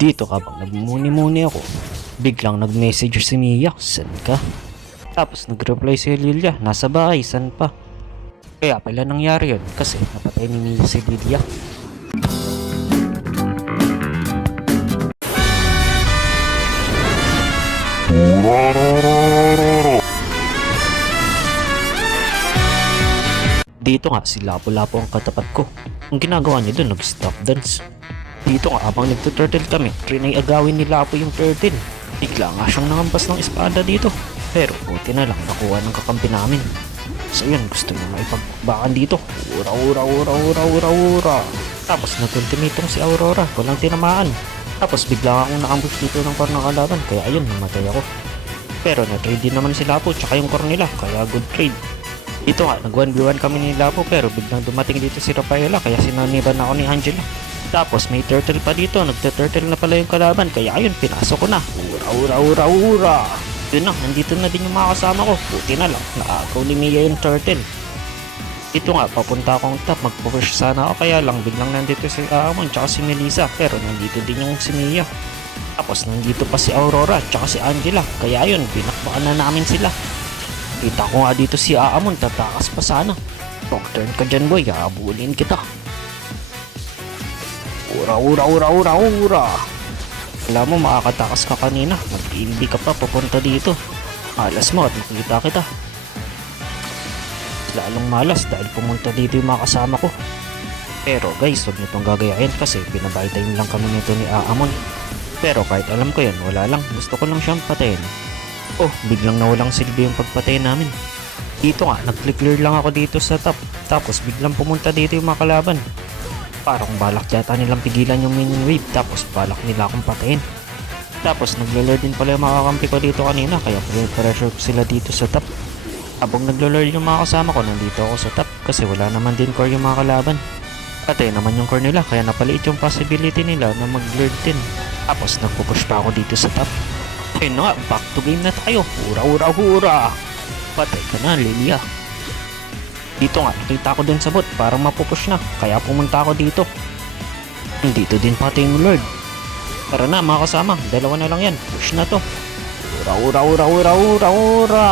Dito kapag nagmumuni-muni ako, biglang nag-message si Mia, saan ka? Tapos nag-reply si Lilia, nasa bahay, saan pa? Kaya pala nangyari yun kasi napatay ni Mia si Lilia. Dito nga si Lapu-Lapu ang katapat ko. Ang ginagawa niya doon, nag-stop dance. Dito nga habang nagtuturtle kami, trinay agawin ni Lapu yung turtle. Bigla nga siyang nangampas ng espada dito. Pero buti na lang nakuha ng kakampi namin. So yun, gusto niya maipagbakan dito. Ura ura ura ura ura ura. Tapos natultimitong si Aurora, walang tinamaan. Tapos bigla akong naambush dito ng parang kalaban, kaya ayun, namatay ako. Pero na-trade din naman si Lapu tsaka yung core nila, kaya good trade. Dito nga, nag-1v1 kami ni Lapu pero biglang dumating dito si Rafaela kaya sinaniban ako ni Angela. Tapos may turtle pa dito, nagta-turtle na pala yung kalaban kaya ayun, pinasok ko na. Ura ura ura ura. Yun na, nandito na din yung mga kasama ko. Buti na lang, naagaw ni Mia yung turtle. Dito nga, papunta akong top, magpupush sana ako kaya lang biglang nandito si Amon tsaka si Melissa pero nandito din yung si Mia. Tapos nandito pa si Aurora tsaka si Angela kaya ayun, pinakbakan na namin sila. Kita ko nga dito si Aamon, tatakas pa sana. Wrong turn ka dyan boy, haabulin kita. Ura ura ura ura ura. Alam mo makakatakas ka kanina, mag-iimbi ka pa papunta dito. Malas mo at nakita kita. Lalong malas dahil pumunta dito yung mga kasama ko. Pero guys, huwag nyo itong gagayain kasi pinabay-time lang kami nito ni Aamon. Pero kahit alam ko yan, wala lang, gusto ko lang siyang patayin. Oh, biglang nawalang silbi yung pagpatay namin. Dito nga, nag-clear lang ako dito sa top. Tapos biglang pumunta dito yung mga kalaban. Parang balak yata nilang pigilan yung minion wave. Tapos balak nila akong patayin. Tapos naglo-lure din pala yung mga kampi ko dito kanina. Kaya pressure ko sila dito sa top. Habang naglo-lure yung mga kasama ko, nandito ako sa top. Kasi wala naman din core yung mga kalaban. Patay naman yung core nila. Kaya napaliit yung possibility nila na mag-lure din. Tapos nagpupush pa ako dito sa top. Ayun na nga, back to game na tayo. Hura hura hura. Patay ka na, Lilia. Dito nga, nakita ko dun sa bot. Parang mapupush na. Kaya pumunta ako dito. Dito din pati yung Lord. Tara na mga kasama. Dalawa na lang yan. Push na to. Hura hura hura hura hura hura.